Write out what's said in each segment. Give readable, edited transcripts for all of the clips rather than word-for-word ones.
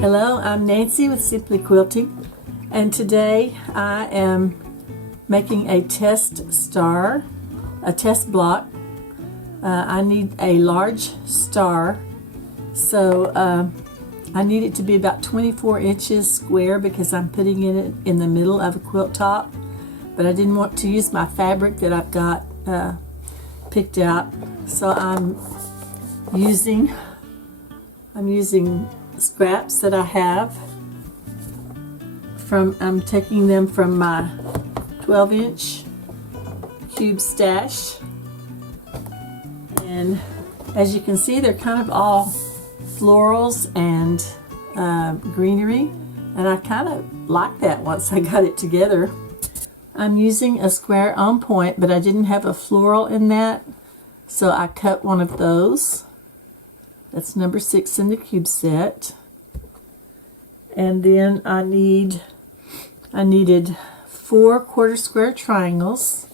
Hello, I'm Nancy with Simply Quilting, and today I am making a test star, a test block. I need a large star, so I need it to be about 24 inches square because I'm putting it in the middle of a quilt top, but I didn't want to use my fabric that I've got picked out, so I'm using scraps that I have I'm taking them from my 12-inch cube stash, and as you can see they're kind of all florals and greenery, and I kind of like that once I got it together. I'm using a square on point, but I didn't have a floral in that, so I cut one of those. That's number 6 in the cube set. And then I needed 4 quarter square triangles.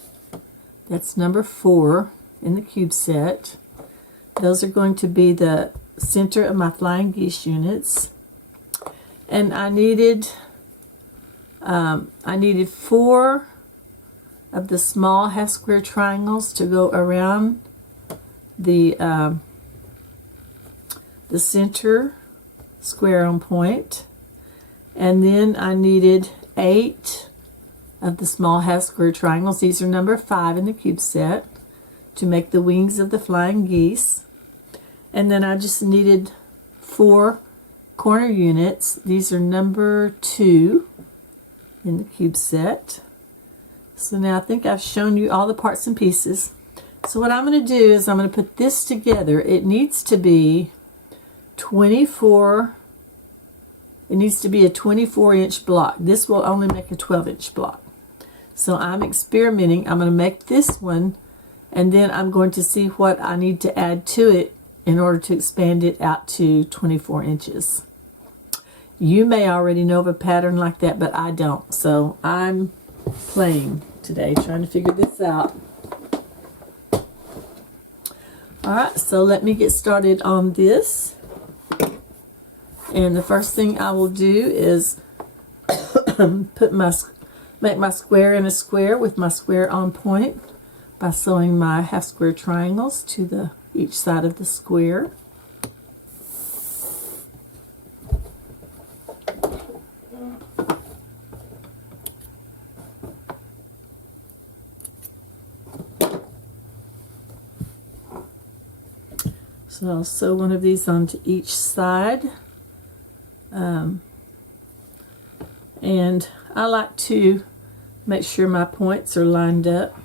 That's number 4 in the cube set. Those are going to be the center of my flying geese units. And I needed 4 of the small half square triangles to go around the center square on point, and then I needed 8 of the small half square triangles. These are number 5 in the cube set to make the wings of the flying geese. And then I just needed 4 corner units. These are number 2 in the cube set. So now I think I've shown you all the parts and pieces. So what I'm going to do is I'm going to put this together. It needs to be a 24-inch block. This will only make a 12-inch block. So I'm experimenting. I'm going to make this one, and then I'm going to see what I need to add to it in order to expand it out to 24 inches. You may already know of a pattern like that, but I don't. So I'm playing today, trying to figure this out. Alright, so let me get started on this. And the first thing I will do is make my square in a square with my square on point by sewing my half square triangles to each side of the square. So I'll sew one of these onto each side. And I like to make sure my points are lined up.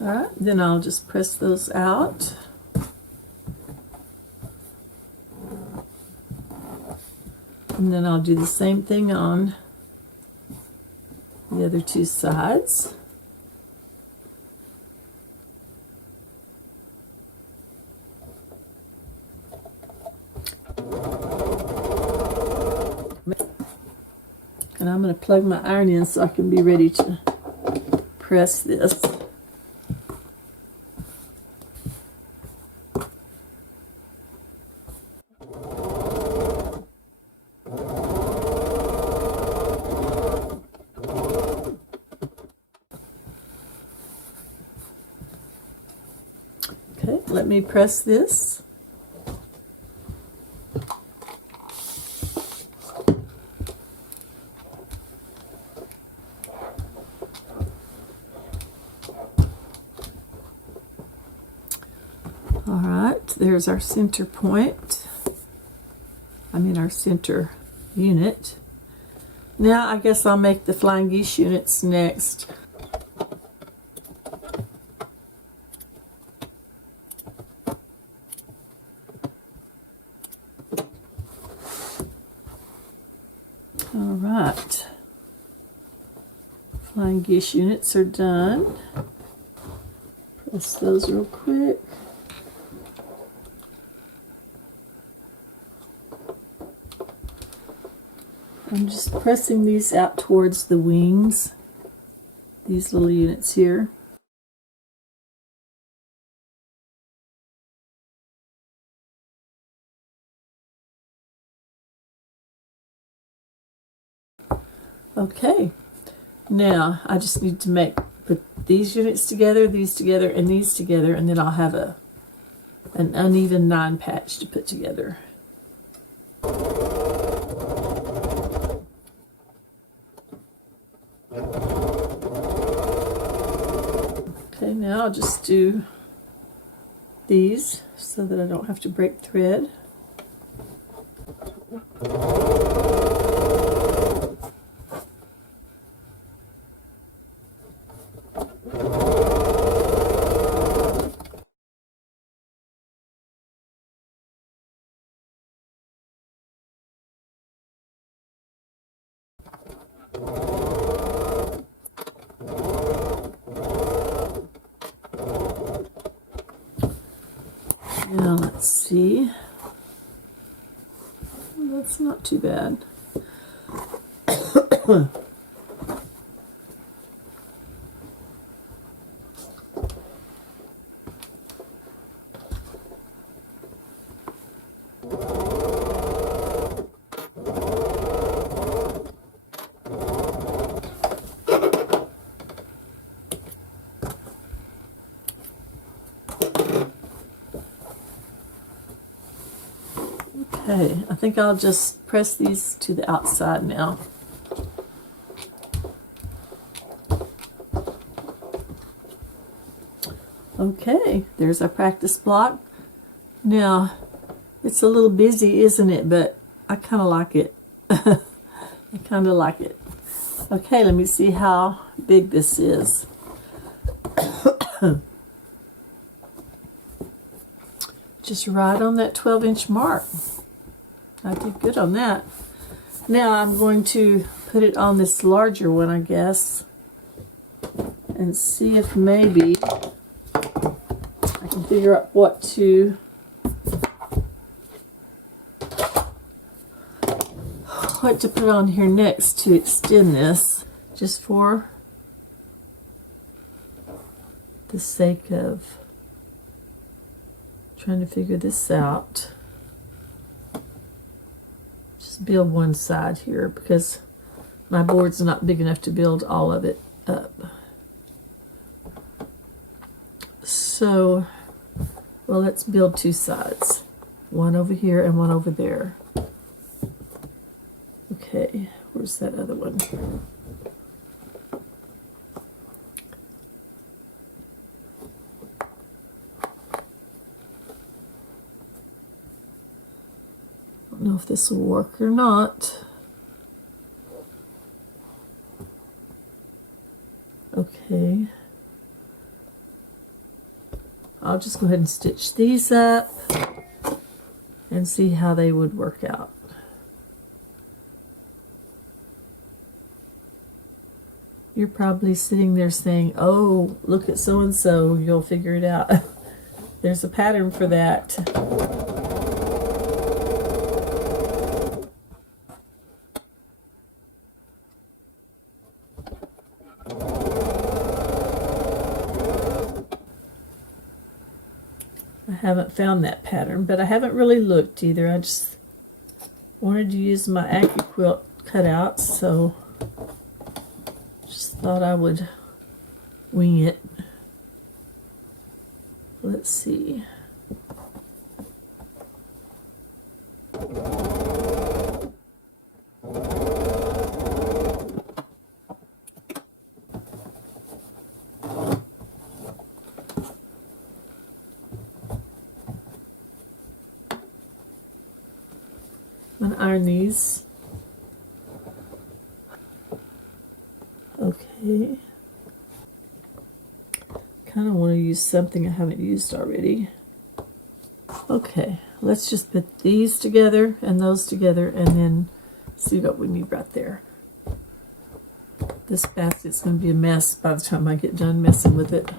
Alright, then I'll just press those out. And then I'll do the same thing on the other 2 sides. And I'm going to plug my iron in so I can be ready to press this. Okay, let me press this. All right, there's our center point. Our center unit. Now I guess I'll make the flying geese units next. All right, flying geese units are done. Press those real quick. I'm just pressing these out towards the wings, these little units here. Okay, now I just need to put these units together, these together, and these together, and then I'll have an uneven 9 patch to put together. Okay, now I'll just do these so that I don't have to break thread. Now let's see. That's not too bad. Okay, I think I'll just press these to the outside now. Okay, there's our practice block. Now, it's a little busy, isn't it? But I kind of like it. I kind of like it. Okay, let me see how big this is. Just right on that 12-inch mark. I did good on that. Now I'm going to put it on this larger one, I guess, and see if maybe I can figure out what to put on here next to extend this, just for the sake of trying to figure this out. Just build one side here because my board's not big enough to build all of it up. So, well, let's build 2 sides. One over here and one over there. Okay, where's that other one? I don't know if this will work or not. Okay. I'll just go ahead and stitch these up and see how they would work out. You're probably sitting there saying, oh, look at so-and-so, you'll figure it out. There's a pattern for that. I haven't found that pattern, but I haven't really looked either. I just wanted to use my AccuQuilt cutouts, so just thought I would wing it. Let's see. I'm gonna iron these. Okay. Kind of want to use something I haven't used already. Okay, let's just put these together and those together and then see what we need right there. This basket's going to be a mess by the time I get done messing with it.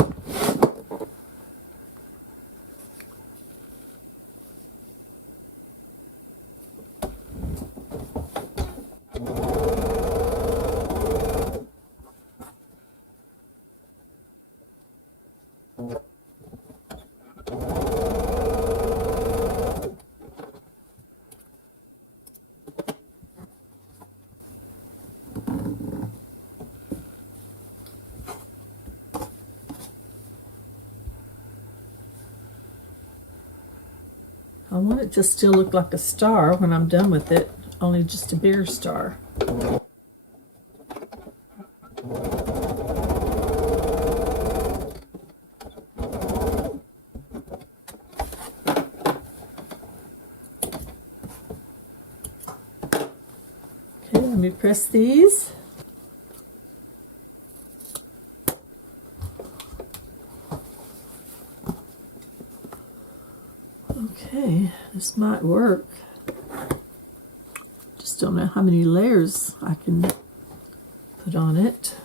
want it to still look like a star when I'm done with it, only just a bigger star. Okay, let me press these. Okay, this might work. Just don't know how many layers I can put on it.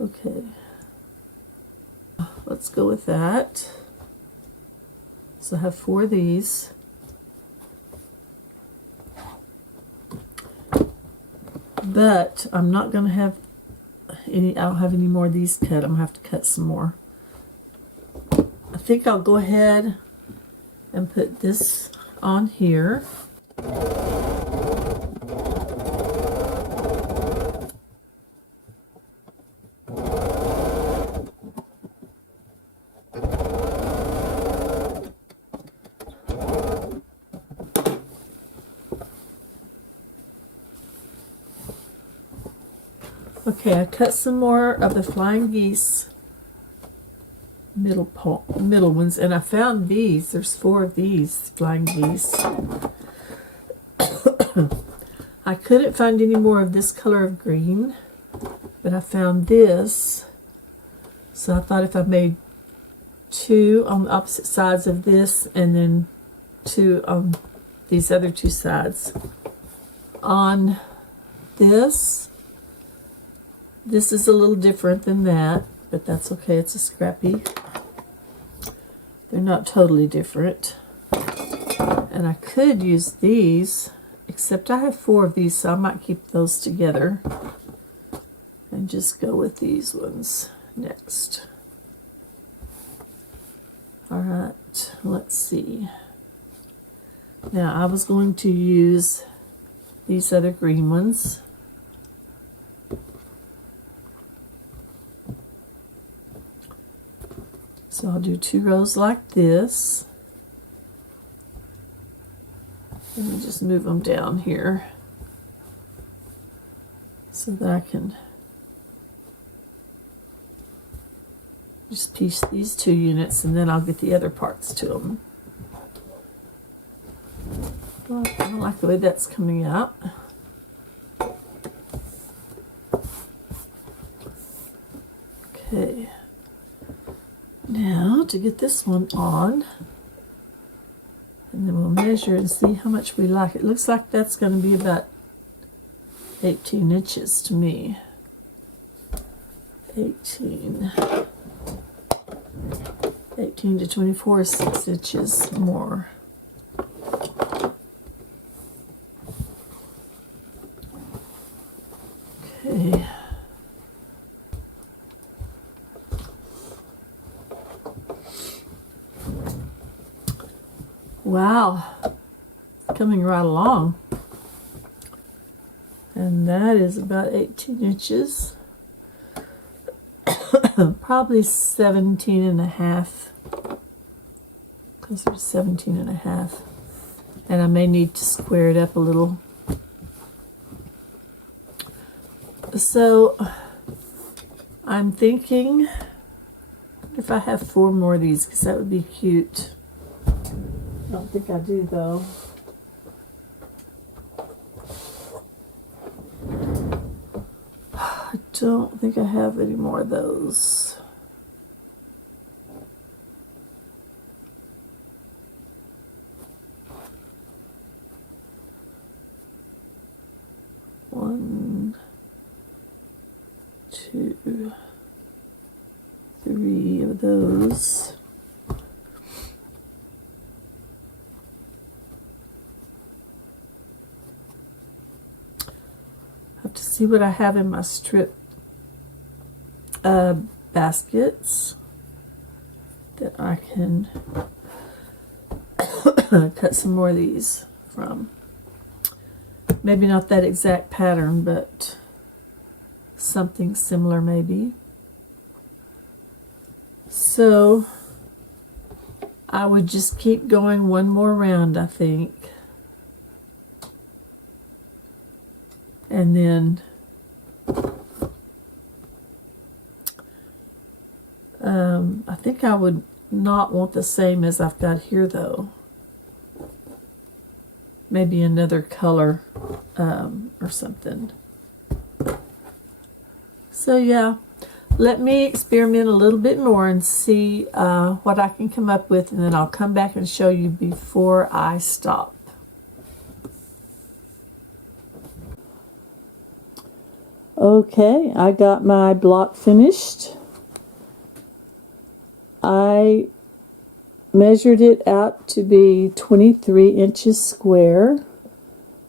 Okay, let's go with that. So I have 4 of these. But I'm not going to have any, I don't have any more of these cut. I'm going to have to cut some more. I think I'll go ahead and put this on here. Okay, I cut some more of the flying geese middle ones, and I found these. There's 4 of these flying geese. I couldn't find any more of this color of green, but I found this. So I thought if I made 2 on the opposite sides of this, and then 2 on these other 2 sides. On this is a little different than that, but that's okay. It's a scrappy. They're not totally different. And I could use these, except I have 4 of these, so I might keep those together and just go with these ones next. All right, let's see. Now I was going to use these other green ones. So I'll do 2 rows like this. Let me just move them down here so that I can just piece these 2 units, and then I'll get the other parts to them. Well, I don't like the way that's coming out. Okay. Now to get this one on, and then we'll measure and see how much we like. It looks like that's going to be about 18 inches to me. 18 to 24 is 6 inches more. Okay. Wow, coming right along. And that is about 18 inches. Probably 17 and a half. Because there's 17 and a half. And I may need to square it up a little. So I'm thinking if I have 4 more of these, because that would be cute. I don't think I do, though. I don't think I have any more of those. One, 2, 3 of those. Have to see what I have in my strip baskets that I can cut some more of these from. Maybe not that exact pattern, but something similar maybe. So I would just keep going one more round, I think. And then I think I would not want the same as I've got here, though. Maybe another color or something. So yeah, let me experiment a little bit more and see what I can come up with, and then I'll come back and show you before I stop. Okay, I got my block finished. I measured it out to be 23 inches square,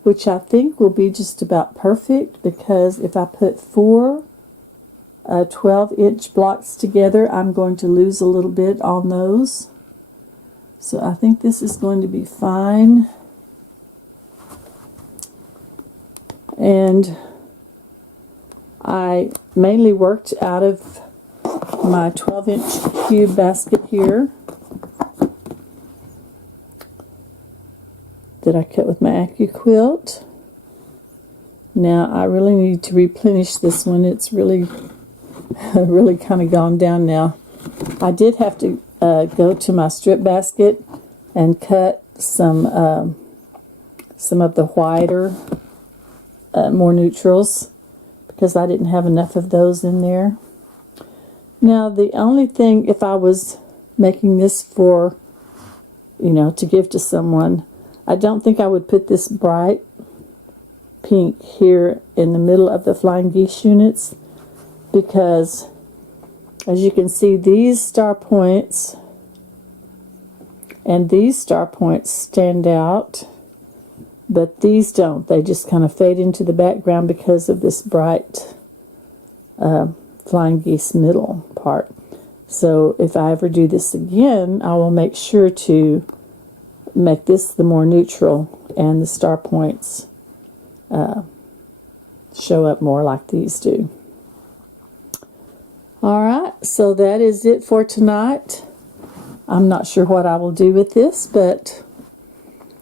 which I think will be just about perfect, because if I put 4 12-inch blocks together, I'm going to lose a little bit on those. So I think this is going to be fine. And I mainly worked out of my 12-inch cube basket here that I cut with my AccuQuilt. Now I really need to replenish this one. It's really kind of gone down now. I did have to go to my strip basket and cut some of the whiter, more neutrals, because I didn't have enough of those in there. Now, the only thing, if I was making this for, to give to someone, I don't think I would put this bright pink here in the middle of the flying geese units, because, as you can see, these star points and these star points stand out, but these don't. They just kind of fade into the background because of this bright flying geese middle part. So if I ever do this again, I will make sure to make this the more neutral and the star points show up more like these do. Alright, so that is it for tonight. I'm not sure what I will do with this, but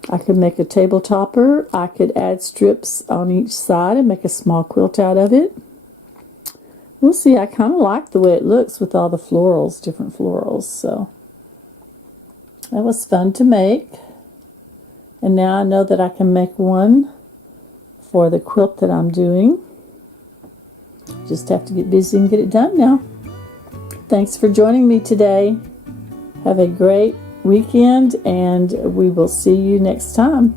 I could make a table topper. I could add strips on each side and make a small quilt out of it. We'll see. I kind of like the way it looks with all the florals, different florals. So that was fun to make. And now I know that I can make one for the quilt that I'm doing. Just have to get busy and get it done now. Thanks for joining me today. Have a great weekend, and we will see you next time.